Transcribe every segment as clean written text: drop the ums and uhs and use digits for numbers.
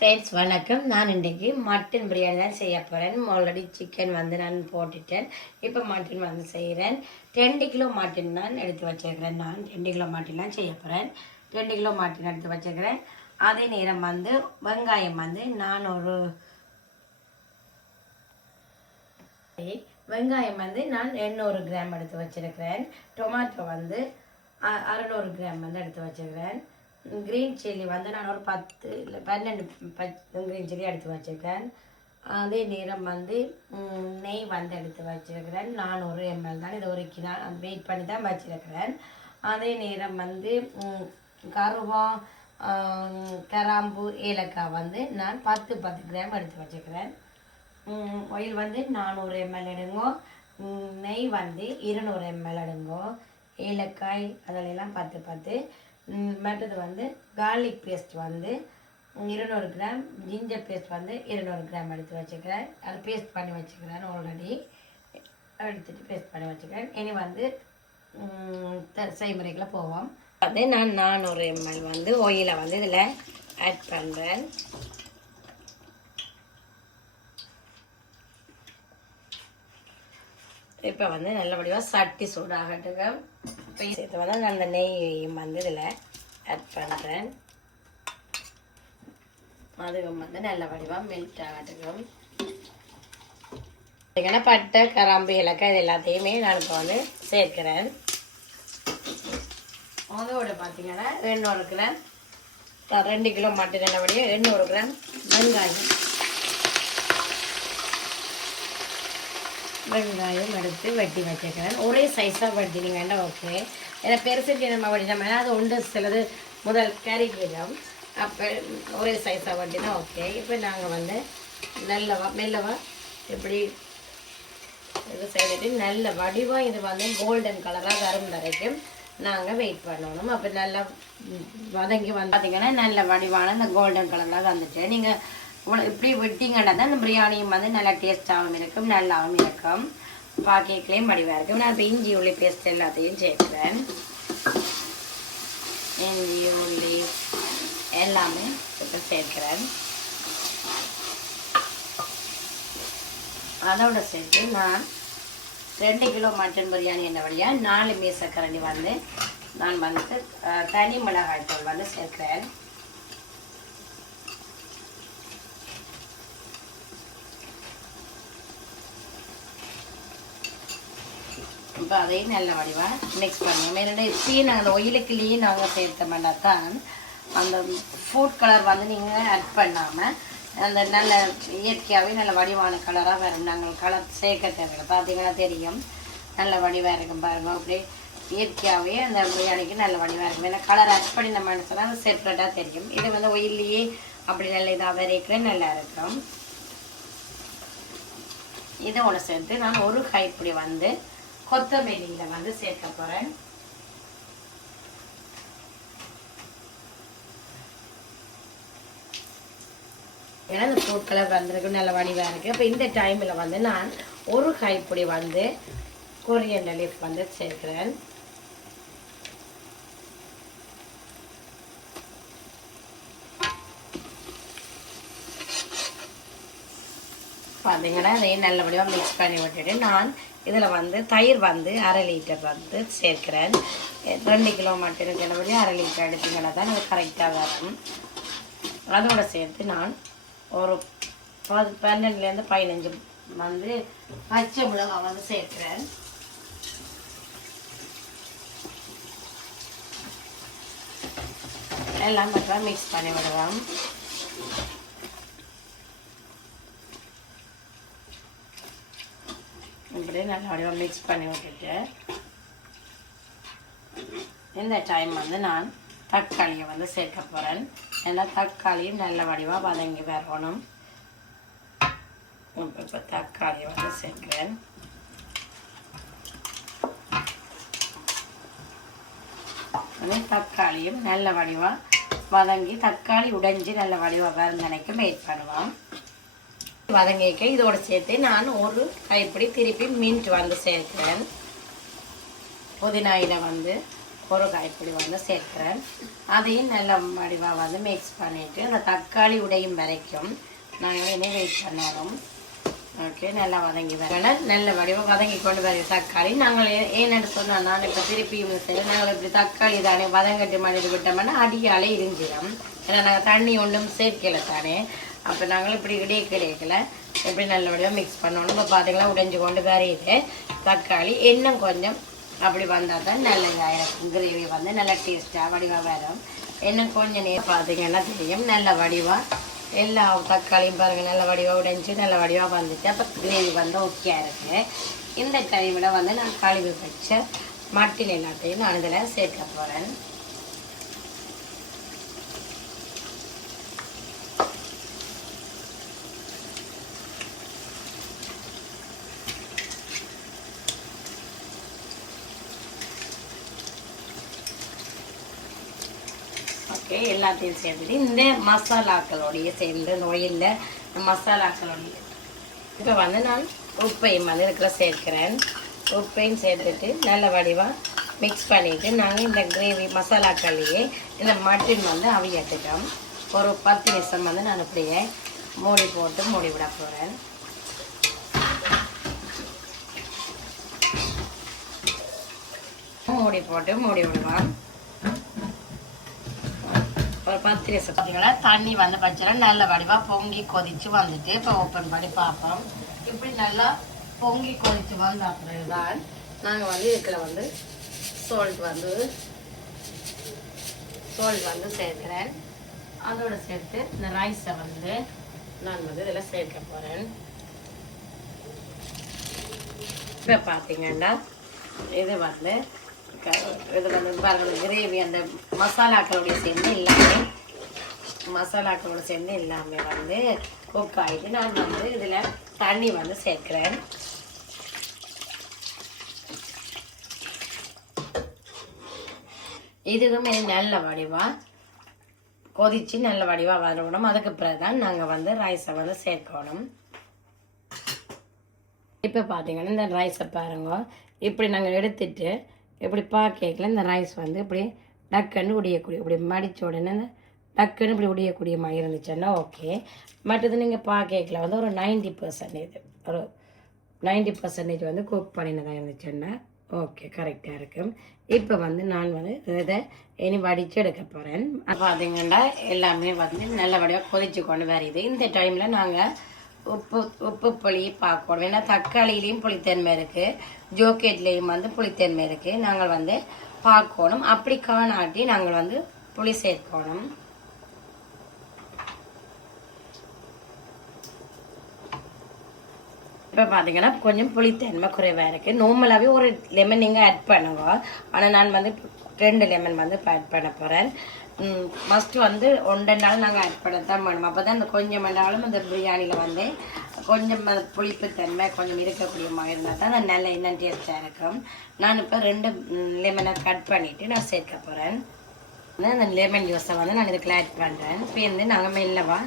Friends வணக்கம். நான் இன்றைக்கி மட்டன் பிரியாணி தான் செய்ய போகிறேன். ஆல்ரெடி சிக்கன் வந்து நான் போட்டுட்டேன். இப்போ மட்டன் வந்து செய்கிறேன். 2 கிலோ மட்டன் தான் எடுத்து வச்சுருக்கிறேன். நான் 2 கிலோ மட்டன் தான் செய்ய போகிறேன். 2 கிலோ மட்டன் எடுத்து வச்சுருக்கிறேன். அதே நேரம் வந்து வெங்காயம் வந்து நான் ஒரு வெங்காயம் வந்து நான் 800 கிராம் எடுத்து வச்சுருக்கிறேன். டொமேட்டோ வந்து 600 கிராம் வந்து எடுத்து வச்சுருக்கிறேன். க்ரீன் சில்லி வந்து நான் ஒரு 10 இல்லை 12 க்ரீன் சில்லி எடுத்து வச்சுருக்கேன். அதே நேரம் வந்து நெய் வந்து எடுத்து வச்சுருக்கிறேன். 400 ml தான். இது ஒரு கிலோ வெயிட் பண்ணி தான் வச்சுருக்கிறேன். அதே நேரம் வந்து கருவா கிராம்பு ஏலக்காய் வந்து நான் 10 கிராம் எடுத்து வச்சுருக்கிறேன். ஆயில் வந்து 400 ml எடுங்கோ. நெய் வந்து 200 ml எடுங்கோ. ஏலக்காய் அதிலெல்லாம் 10 மற்றது வந்து கார்லிக் பேஸ்ட் வந்து 200 கிராம், ஜிஞ்சர் பேஸ்ட் வந்து 200 கிராம் எடுத்து வச்சுக்கிறேன். அதை பேஸ்ட் பண்ணி வச்சுக்கிறேன். ஆல்ரெடி எடுத்துகிட்டு பேஸ்ட் பண்ணி வச்சுக்கிறேன். இனி வந்து செய்முறைக்குள்ள போவோம். வந்து நான் 400 ml வந்து ஆயிலை வந்து இதில் ஆட் பண்ணுறேன். இப்போ வந்து நல்லபடியாக சட்டி சூடாகட்டுங்க. இப்போ சேர்த்து வந்து நான் அந்த நெய்யையும் வந்து இதில் ஆட் பண்ணுறேன். அதுவும் வந்து நல்ல வடிவாக மெல்ட் ஆகட்டுங்க. பார்த்தீங்கன்னா பட்டை கிராம்பு ஏலக்காய் இது எல்லாத்தையுமே நான் இப்போ வந்து சேர்க்கிறேன். அதோட பார்த்தீங்கன்னா 200 கிராம் 2 கிலோ மட்டன் நல்லபடியாக 800 கிராம் வெங்காயம் எடுத்து வெட்டி வச்சுக்கிறேன். ஒரே சைஸாக வெட்டினீங்கன்னா ஓகே. ஏன்னா பெருசு நம்ம வெட்டினோம்னா அது ஒன்று சிலது முதல் கறிக்கிடும். அப்போ ஒரே சைஸாக வெட்டினா ஓகே. இப்போ நாங்கள் வந்து மெல்லவா இப்படி இது செய்துட்டு நல்ல வடிவாக இது வந்து கோல்டன் கலராக வரும் வரைக்கும் நாங்கள் வெயிட் பண்ணணும். அப்போ நல்லா வதங்கி வந்து பார்த்திங்கன்னா நல்ல வடிவான இந்த கோல்டன் கலராக வந்துட்டு நீங்கள் இப்படி வெட்டிங்கன்னா தான் இந்த பிரியாணியும் வந்து நல்லா டேஸ்ட்டாகவும் இருக்கும், நல்லாவும் இருக்கும், பார்க்கலையும் வடிவாக இருக்கும். நான் இப்போ இஞ்சி உள்ளி பேஸ்ட் எல்லாத்தையும் சேர்க்குறேன். இஞ்சி உள்ளி எல்லாமே இப்போ சேர்க்குறேன். அதோட சேர்த்து நான் 2 கிலோ மட்டன் பிரியாணி என்ன வழியாக 4 மீசக்கரண்டி வந்து நான் வந்து தனி மிளகாய் தூள் வந்து சேர்க்குறேன். இப்போ அதையும் நல்ல வடிவாக மிக்ஸ் பண்ணுவோம். என்னென்ன இப்பயும் நாங்கள் அந்த ஒயிலுக்குள்ளேயே நாங்கள் சேர்த்தோம்னா தான் அந்த ஃபுட் கலர் வந்து நீங்கள் ஆட் பண்ணாமல் அந்த நல்ல இயற்கையாகவே நல்ல வடிவான கலராக வரும். நாங்கள் கலர் சேர்க்க தேவையில்லை. பார்த்தீங்கன்னா தெரியும் நல்ல வடிவாக இருக்கும் பாருங்கள். அப்படியே இயற்கையாகவே அந்த பிரியாணிக்கு நல்ல வடிவாக இருக்கும். ஏன்னா கலர் ஆட் பண்ணி நம்ம சொன்னால் அது செப்பரேட்டாக தெரியும். இது வந்து ஒயிலையே அப்படி நல்ல இதாக வரைக்கும் நல்லா இருக்கும். இதை ஒன்று சேர்த்து நான் ஒரு கைப்பிடி வந்து கொத்தமல்லியில் வந்து சேர்க்க போகிறேன். ஏன்னா இந்த ஃப்ரூட் கலர் வந்திருக்கு, நல்ல வடிவாக இருக்குது. இப்போ இந்த டைமில் வந்து நான் ஒரு கைப்பிடி வந்து கொரியண்டர் லீஃப் வந்து சேர்க்கிறேன். பார்த்தீங்கன்னா அதையும் நல்லபடியாக மிக்ஸ் பண்ணி விட்டுட்டு நான் இதில் வந்து தயிர் வந்து 1/2 லிட்டர் வந்து சேர்க்கிறேன். 2 கிலோ மட்டனுக்கு நல்லபடி 1/2 லிட்டர் எடுத்தீங்கன்னா தான் அது கரெக்டாக வரும். அதோடு சேர்த்து நான் ஒரு 12லேருந்து 15 வந்து பச்சை மிளகாய் வந்து சேர்க்கிறேன். எல்லாம் மட்டும் மிக்ஸ் பண்ணி விடுவோம். இப்படி நல்லா வடிவாக மிக்ஸ் பண்ணி விட்டுட்டு இந்த டைம் வந்து நான் தக்காளியை வந்து சேர்க்க போகிறேன். நல்லா தக்காளியும் நல்ல வடிவாக வதங்கி வரணும். இப்போ தக்காளியை வந்து சேர்க்கிறேன். தக்காளியும் நல்ல வடிவாக வதங்கி தக்காளி உடைஞ்சி நல்ல வடிவாக வரந்தனைக்கு வெயிட் பண்ணுவோம். வதங்கிக்க இதோடு சேர்த்து நான் ஒரு கைப்பிடி திருப்பி மின்ட் வந்து சேர்க்கிறேன். புதினா இலை வந்து ஒரு கைப்பிடி வந்து சேர்க்குறேன். அதையும் நல்ல வடிவாக வந்து மிக்ஸ் பண்ணிவிட்டு அந்த தக்காளி உடையும் வரைக்கும் நாங்கள் இனி வெயிட் பண்ணணும். ஓகே, நல்லா வதங்கி வரணும். நல்ல வடிவாக வதங்கி கொண்டு வர தக்காளி நாங்கள் ஏன்னு சொன்னால் நான் இப்போ திருப்பியும் சரி நாங்கள் இப்படி தக்காளி தானே வதங்கட்டு மணிட்டு விட்டோம்னா அடியாலே இருஞ்சிடும். ஏன்னா நாங்கள் தண்ணி ஒன்றும் சேர்க்கலை தானே. அப்போ நாங்கள் இப்படி கிடைக்கல எப்படி நல்ல வடிவாக மிக்ஸ் பண்ணணும். இப்போ பார்த்தீங்களா உடைஞ்சு கொண்டு வரையுது தக்காளி. இன்னும் கொஞ்சம் அப்படி வந்தால் தான் நல்லதாக இருக்கும். கிரேவி வந்து நல்லா டேஸ்ட்டாக வடிவாக வரும். இன்னும் கொஞ்சம் நேரம் பார்த்தீங்கன்னா தெரியும் நல்ல வடிவாக எல்லா தக்காளியும் பாருங்கள் நல்ல வடிவாக உடைஞ்சி நல்ல வடிவாக வந்துச்சு. அப்போ கிரேவி வந்து ஓகே இருக்குது. இந்த டைமில் வந்து நான் கழுவி வச்ச மட்டன் எல்லாத்தையும் நான் இதில் சேர்க்க போகிறேன். ஓகே, எல்லாத்தையும் சேர்த்துட்டு இந்த மசாலாக்களோடைய சேர்ந்து நோயில் மசாலாக்களோடைய இப்போ வந்து நான் உப்பையும் வந்து இதுக்குள்ள சேர்க்கிறேன். உப்பையும் சேர்த்துட்டு நல்ல வடிவாக மிக்ஸ் பண்ணிவிட்டு நாங்கள் இந்த கிரேவி மசாலாக்கள்லேயே இந்த மட்டன் வந்து அவியட்டுட்டோம். ஒரு 10 நிமிஷம் வந்து நான் இப்படியே மூடி போட்டு மூடி விட போகிறேன். மூடி போட்டு மூடி விடுவான். ஒரு 10 நிமிஷம் பார்த்தீங்கன்னா தண்ணி வந்து பச்சைனா நல்ல வடிவாக பொங்கி கொதிச்சு வந்துட்டு இப்போ ஓப்பன் பண்ணி பார்ப்போம். இப்படி நல்லா பொங்கி கொதிச்சு வந்த அப்புறம் தான் நாங்கள் வந்து இதில் வந்து சால்ட் வந்து சேர்க்குறேன். அதோடு சேர்த்து இந்த ரைஸை வந்து நான் வந்து இதில் சேர்க்க போகிறேன். இப்போ பார்த்தீங்கன்னா இது வந்து பாருங்கள் கிரேவி அந்த மசாலாக்களோடைய சேர்ந்து எல்லாமே வந்து குக் ஆகிட்டு நான் வந்து இதில் தண்ணி வந்து சேர்க்குறேன். இதுவுமே நல்ல வடிவாக கொதிச்சு நல்ல வடிவாக வரணும். அதுக்கு பிறகு தான் நாங்கள் வந்து ரைஸை வந்து சேர்க்கணும். இப்போ பார்த்தீங்கன்னா இந்த ரைஸை பாருங்க இப்படி நாங்கள் எடுத்துட்டு இப்படி பார்க்கல இந்த ரைஸ் வந்து இப்படி டக்குன்னு உடையக்கூடிய இப்படி மடித்த உடனே இந்த டக்குன்னு இப்படி உடையக்கூடிய மாதிரி இருந்துச்சுன்னா ஓகே. மற்றது நீங்கள் பார்க்கல வந்து ஒரு 90% வந்து குக் பண்ணினதாக இருந்துச்சுன்னா ஓகே கரெக்டாக இருக்கும். இப்போ வந்து நான் வந்து இதை இனி வடித்து எடுக்க போகிறேன். பார்த்தீங்கன்னா எல்லாமே வந்து நல்லபடியாக கொதிச்சு கொண்டு வருது. இந்த டைமில் நாங்கள் உப்பு புளி பார்க்கணும். ஏன்னா தக்காளியிலையும் புளித்தன்மை இருக்குது, ஜோக்கெட்லேயும் வந்து புளித்தன்மை இருக்குது. நாங்கள் வந்து பார்க்கணும். அப்படி காணாட்டி நாங்கள் வந்து புளி சேர்க்கணும். இப்போ பார்த்தீங்கன்னா கொஞ்சம் புளித்தன்மை குறைவாக இருக்குது. நார்மலாகவே ஒரு லெமன் நீங்கள் ஆட் பண்ணுங்க. ஆனால் நான் வந்து 2 லெமன் வந்து இப்போ ஆட் பண்ண போகிறேன். ஃபஸ்ட்டு வந்து 1-2 நாள் நாங்கள் ஆட் பண்ண தான் வேணும். அப்போ தான் இந்த கொஞ்சம் நாளும் இந்த பிரியாணியில் வந்து கொஞ்சம் புளிப்புத்தன்மை கொஞ்சம் இருக்கக்கூடிய மாதிரி இருந்தால் தான் அது நல்ல இன்னும் டேஸ்ட்டாக இருக்கும். நான் இப்போ 2 லெமனை கட் பண்ணிவிட்டு நான் சேர்க்க போகிறேன். அந்த லெமன் ஜூஸை வந்து நான் இதுக்கு ஆட் பண்ணுறேன். இப்போ வந்து நாங்கள் மெல்லவா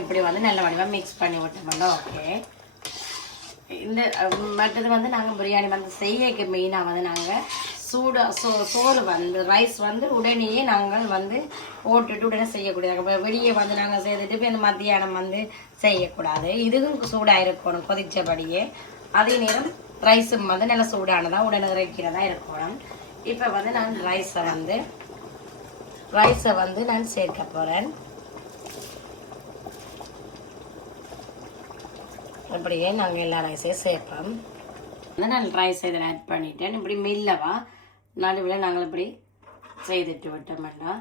இப்படி வந்து நல்ல வடிவாக மிக்ஸ் பண்ணி விட்டோம்னா ஓகே. இந்த மற்றது வந்து நாங்கள் பிரியாணி வந்து செய்யக்கு மெயினாக வந்து நாங்கள் சோறு வந்து ரைஸ் வந்து உடனேயே நாங்கள் வந்து போட்டுட்டு உடனே செய்யக்கூடியது. வெளியே வந்து நாங்கள் செய்துட்டு இப்போ இந்த மத்தியானம் வந்து செய்யக்கூடாது. இதுவும் சூடாக இருக்கணும் கொதிச்சபடியே. அதே நேரம் ரைஸும் வந்து நல்லா சூடானதாக உடனே இறைக்கிறதா இருக்கணும். இப்போ வந்து நான் ரைஸை வந்து நான் சேர்க்க போகிறேன். அப்படியே நாங்கள் எல்லா ரைஸையும் சேர்ப்போம். நான் ரைஸ் இதில் ஆட் பண்ணிட்டேன். இப்படி மெல்லவா நடுவில் நாங்கள் இப்படி செய்துட்டு விட்டோம்னா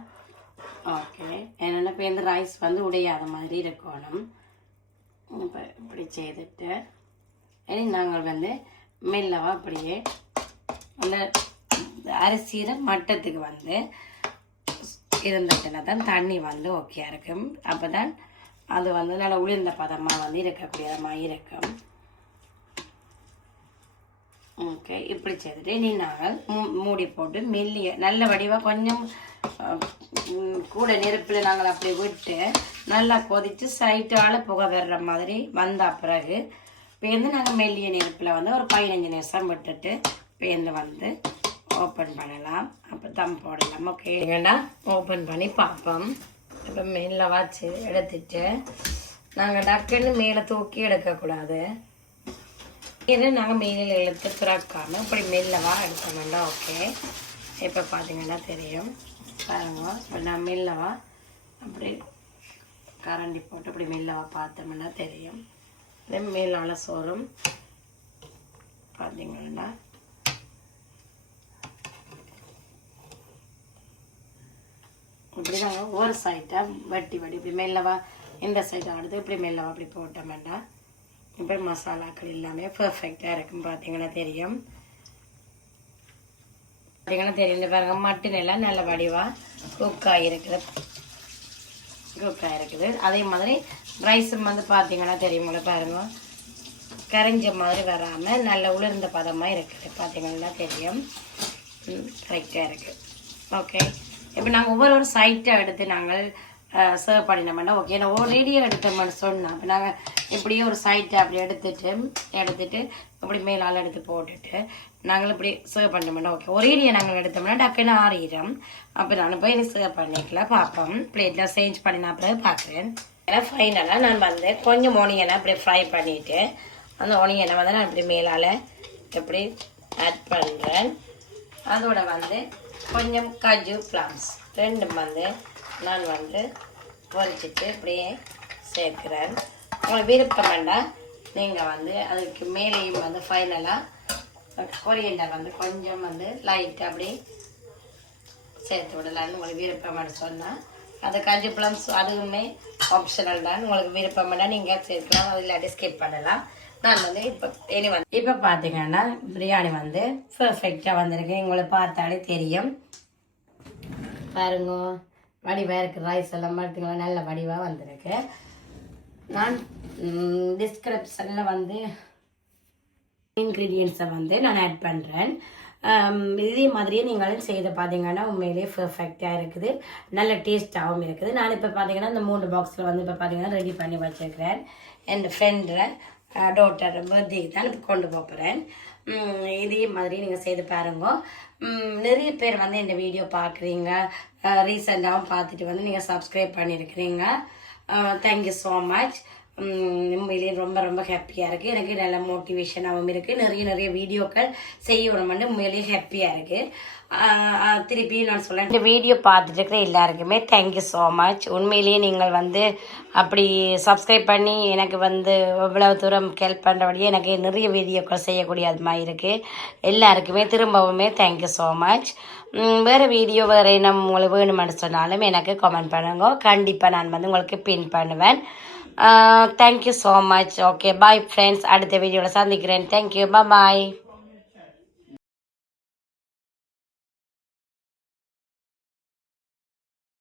ஓகே. என்னென்னா இப்போ இந்த ரைஸ் வந்து உடையாத மாதிரி இருக்கணும். இப்போ இப்படி செய்துட்டு இனி நாங்கள் வந்து மெல்லவா அப்படியே அந்த அரிசியில் மட்டத்துக்கு வந்து இருந்துட்டுனா தான் தண்ணி வந்து ஓகே இருக்கும். அப்போ தான் அது வந்து நல்லா உளிர்ந்த பதமாக வந்து இருக்கக்கூடிய மாதிரி இருக்கும். ஓகே, இப்படி செய்துட்டு இனி நாங்கள் மூடி போட்டு மெல்லிய நல்ல வடிவாக கொஞ்சம் கூட நெருப்பில் நாங்கள் அப்படி விட்டு நல்லா கொதித்து சைட்டால் புகை வர்ற மாதிரி வந்த பிறகு பேர்ந்து நாங்கள் மெல்லிய நெருப்பில் வந்து ஒரு 15 நிமிஷம் விட்டுட்டு பேர்ந்து வந்து ஓப்பன் பண்ணலாம். அப்போ தம் போடலாம். ஓகே ஏன்னா ஓப்பன் பண்ணி பார்ப்போம். இப்போ மேலே வச்சு எடுத்துட்டு நாங்கள் டக்குன்னு மேலே தூக்கி எடுக்கக்கூடாது. ஏன்னா நாங்கள் மேலே இழுத்து திறக்காமல் இப்படி மெல்லவா எடுத்தோம்னா ஓகே. இப்போ பார்த்தீங்கன்னா தெரியும் பாருங்க. இப்போ நான் மெல்லவா அப்படி கரண்டி போட்டு அப்படி மெல்லவா பார்த்தோம்னா தெரியும். இதே மேலான சோறும் பார்த்தீங்கன்னா இப்படி நாங்கள் ஒரு சைட்டாக வட்டி இப்படி மெல்லவா இந்த சைட்டை அடுத்து இப்படி மெல்லவா அப்படி போட்டோம்னா இப்படி மசாலாக்கள் எல்லாமே பர்ஃபெக்டாக இருக்கும். பார்த்தீங்கன்னா தெரியும். பார்த்தீங்கன்னா தெரியும் பாருங்க. மட்டன் எல்லாம் நல்ல வடிவாக குக் ஆகிருக்குது. அதே மாதிரி ரைஸும் வந்து பார்த்தீங்கன்னா தெரியுங்களா பாருங்க. கரைஞ்ச மாதிரி வராமல் நல்ல உலர்ந்த பதமாக இருக்குது. பார்த்தீங்கன்னா தெரியும். கரெக்டாக இருக்குது. ஓகே இப்போ நாங்கள் ஒவ்வொரு சைட்டாக எடுத்து நாங்கள் சர்வ் பண்ணினோம்னா ஓகே. ஏன்னா ஒரேடியாக எடுத்தோம்னு சொன்னோம். அப்போ நாங்கள் இப்படியே ஒரு சைட்டை அப்படி எடுத்துட்டு அப்படி மேலால் எடுத்து போட்டுட்டு நாங்கள் இப்படி சர்வ் பண்ணோம்னா ஓகே. ஒரேடியாக நாங்கள் எடுத்தோம்னா டக்குன்னு ஆறிடும். அப்போ நான் போய் சர்வ் பண்ணிக்கலாம் பார்ப்போம். பிளேட்டில் சேஞ்ச் பண்ணினா அப்புறம் பார்க்குறேன். ஏன்னா ஃபைனலாக நான் வந்து கொஞ்சம் ஒனியனை அப்படி ஃப்ரை பண்ணிவிட்டு அந்த ஒனியனை வந்து நான் இப்படி மேலால் இப்படி ஆட் பண்ணுறேன். அதோட வந்து கொஞ்சம் காஜு பிளாம்ஸ் ரெண்டும் வந்து நான் வந்து பொரிச்சிட்டு இப்படியே சேர்க்குறேன். உங்களுக்கு விருப்பம் வேண்டாம் நீங்கள் வந்து அதுக்கு மேலேயும் வந்து ஃபைனலாக கொரியண்டர் வந்து கொஞ்சம் வந்து லைட்டாக அப்படி சேர்த்து விடலான்னு உங்களுக்கு விருப்பம்னு சொன்னால் அது காஜு பிளம்ஸ் அதுவுமே ஆப்ஷனல் தான். உங்களுக்கு விருப்பம் வேண்டாம் நீங்கள் சேர்க்கலாம். அது இல்லாட்டி ஸ்கிப் பண்ணலாம். நான் வந்து இப்போ பார்த்தீங்கன்னா பிரியாணி வந்து பர்ஃபெக்டாக வந்திருக்கு. உங்களை பார்த்தாலே தெரியும் பாருங்க. வடிவாக இருக்குது. ரைஸ் எல்லாம் பார்த்தீங்களா நல்ல வடிவாக வந்திருக்கு. நான் டிஸ்கிரிப்ஷனில் வந்து இன்க்ரீடியன்ஸை வந்து நான் ஆட் பண்ணுறேன். இதே மாதிரியே நீங்களும் செய்து பார்த்தீங்கன்னா உண்மையிலேயே பர்ஃபெக்டாக இருக்குது. நல்ல டேஸ்ட்டாகவும் இருக்குது. நான் இப்போ பார்த்தீங்கன்னா இந்த 3 பாக்ஸில் வந்து இப்போ பார்த்தீங்கன்னா ரெடி பண்ணி வச்சுருக்கிறேன். என் ஃப்ரெண்டு டாட்டர் பர்த்டேக்கு தான் இப்போ கொண்டு போகிறேன். இதே மாதிரி நீங்கள் செய்து பாருங்க. நிறைய பேர் வந்து இந்த வீடியோ பார்க்குறீங்க. ரீசெண்டாகவும் பார்த்துட்டு வந்து நீங்கள் சப்ஸ்கிரைப் பண்ணியிருக்கிறீங்க. Thank you so much. உண்மையிலேயே ரொம்ப ரொம்ப ஹாப்பியாக இருக்குது. எனக்கு நல்ல மோட்டிவேஷனாகவும் இருக்குது. நிறைய வீடியோக்கள் செய்யணும்னு உண்மையிலேயே ஹாப்பியாக இருக்குது. திருப்பி நான் சொல்லேன், இந்த வீடியோ பார்த்துட்டு இருக்கிற எல்லாருக்குமே தேங்க்யூ ஸோ மச். உண்மையிலேயே நீங்கள் வந்து அப்படி சப்ஸ்கிரைப் பண்ணி எனக்கு வந்து இவ்வளவு தூரம் ஹெல்ப் பண்ணுறபடியே எனக்கு நிறைய வீடியோக்கள் செய்யக்கூடியது மாதிரி இருக்குது. எல்லாருக்குமே திரும்பவுமே தேங்க்யூ ஸோ மச். வேறு வீடியோ வேறு என்ன உங்களுக்கு வேணுமென்னு சொன்னாலும் எனக்கு கமெண்ட் பண்ணுங்க. கண்டிப்பாக நான் வந்து உங்களுக்கு பின் பண்ணுவேன். Thank you so much. Okay bye friends. அடுத்த வீடியோவில் சந்திக்கிறேன். தேங்க்யூ. பாய்.